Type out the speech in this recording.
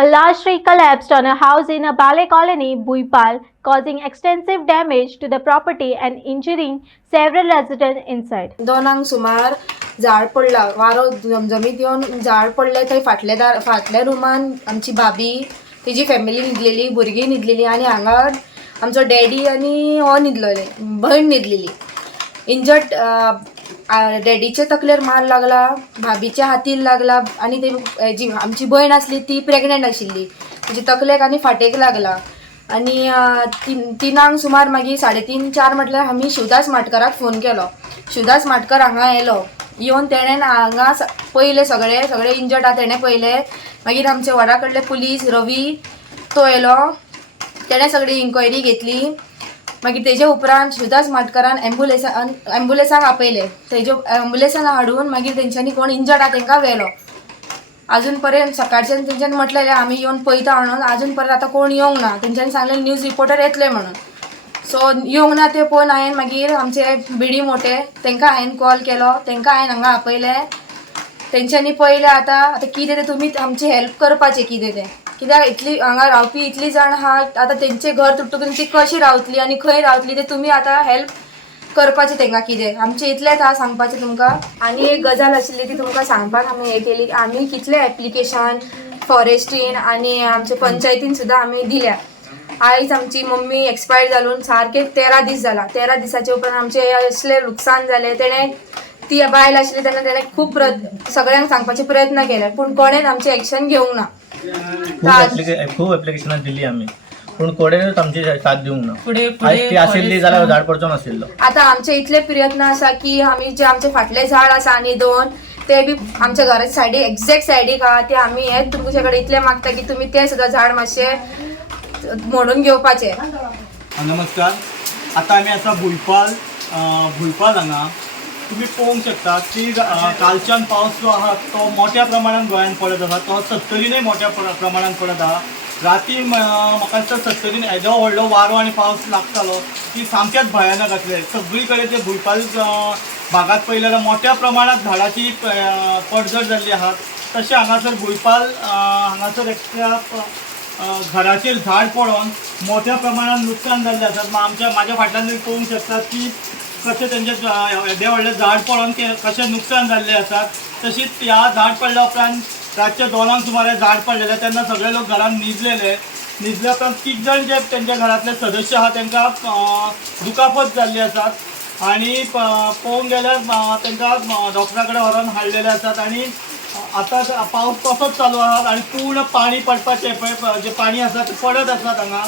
A large tree collapsed on a house in a ballet colony, Bhuipal, causing extensive damage to the property and injuring several residents inside. दोनांक सुमार झाड पडला, वारो जमजमीत येवन झाड पडले थंय फाटल्या रुमान आमची भाभी तिजी फॅमिली न्हिदलेली, भुरगीं न्हिदलेली आनी हांगा आमचो डॅडी आनी हो न्हिदलेले, भयण न्हिदलेली. इंजर्ड डॅडीच्या तकलेर मार लागला, भाभीच्या हातीर लागला आनी ते जी आमची भयण आसली ती प्रेग्नंट आशिल्ली, तिची तकलेक आनी फाटेक लागला. आनी तिनांक सुमार मागीर 3:30-4 म्हटल्यार आमी शिवदास माटकराक फोन केलो. शिवदास माटकर हांगा येयलो. येवन तेणें हांगा पयले सगळे इंजर्ड आहा तेणें पयले. मागीर आमचे वाडा कडले पुलीस रवी तो येयलो, तेणें सगळी इन्क्वायरी घेतली. मागीर तेजे उपरांत शिवदास माटकरान एम्बुलन्साक आपयले. तेजे एम्बुलन्सान हाडून मागीर तेंच्यांनी कोण इंजर्ड आहा तांकां व्हेलो. अजून पर्यंत सकाळच्यान तेंच्यांनी म्हटलेलें आमी येवन पळयता म्हणून. अजून पर्यंत आतां कोण येवंक ना. तेंच्यांनी सांगलें न्यूज रिपोर्टर येतले म्हणून. सो येवंक ना ते पळोवन हांवें मागीर आमचे बिडी मोटे तांकां हांवें कॉल केलो. तांकां हांवें हांगा आपयले. तेंच्यांनी पळयलें आतां कितें तें तुमी आमची हेल्प करपाचें कितें तें. कित्याक इतली हांगा रावपी इतली जाण आहा, आतां तेंचें घर तुटून ती कशी रावतली आनी खंय रावतली तें तुमी आतां हेल्प करपाचें तांकां कितें. आमचें इतलेंच आहा सांगपाचें तुमकां. आनी एक गजाल आशिल्ली ती तुमकां सांगपाक आमी हें केली. आमी कितलें एप्लिकेशन फॉरेस्ट्रीन आनी आमच्या पंचायतीन सुद्दां आमी दिल्या. आयज आमची मम्मी एक्सपायर जावन सारके 13 दीस जाला. 13 दिसाचे उपरांत आमचें असलें लुकसाण जालें. तेणें ती बायल आशिल्ली तेन्ना तेणें खूब सगळ्यांक सांगपाचे प्रयत्न केले पूण कोणेंच आमचें एक्शन घेवंक ना. खूप एप्लिकेशनां दिली आमी पूण कोणेंच आमची साथ दिवंक ना. आयज ती आशिल्ली जाल्यार झाड पडचो नाशिल्लो. आतां आमचे इतले प्रयत्न आसा की आमी जे आमचे फाटले झाड आसा आनी 2 ते बी आमच्या घराच्या सायडीक एक्झॅक्ट सायडीक आहा ते आमी हेच तुमचे कडेन इतलें मागता की तुमी ते सुद्दां झाड मातशें मोडून घेवपाचे. नमस्कार. आता आमी आसा भुईपाल हांगा. तुम्ही पळोवंक शकता की कालच्यान पावस जो आहा तो मोठ्या प्रमाणात गोंयांत पडत आसा. तो 70रीनय मोठ्या प्रमाणात पडत आहा. राती म्हाका दिसता 70रीन येदो व्हडलो वारो आनी पावस लागतालो की सामकेंच भयानक आसलें. सगळी कडेन ते भुईपाल भागात पळयल्यार मोठ्या प्रमाणात झाडाची पडझड जाल्ली आहा. तशें हांगासर भुईपाल हांगासर एकट्या घराचेर झाड पडोवन मोठ्या प्रमाणात नुकसान जाल्लें आसा. म्हाज्या फाटल्यान तुम्ही पळोवंक शकतात की कशें तेंचे येदे व्हडलें झाड पडोवन कशें नुकसान जाल्लें आसा. तशीच ह्या झाड पडल्या उपरांत रातच्या 2 सुमारे झाड पडलेलें तेन्ना सगळे लोक घरान न्हिदले उपरांत 3 जाण जे तेंच्या घरांतले सदस्य आहा तांकां दुखापत जाल्ली आसात आनी पळोवंक गेल्यार तांकां डॉक्टरा कडेन व्हरोन हाडलेले आसात. आनी आतां पावस तसोच चालू आहा आनी पूर्ण पाणी पडपाचें पळय जे पाणी आसा तें पडत आसात हांगा.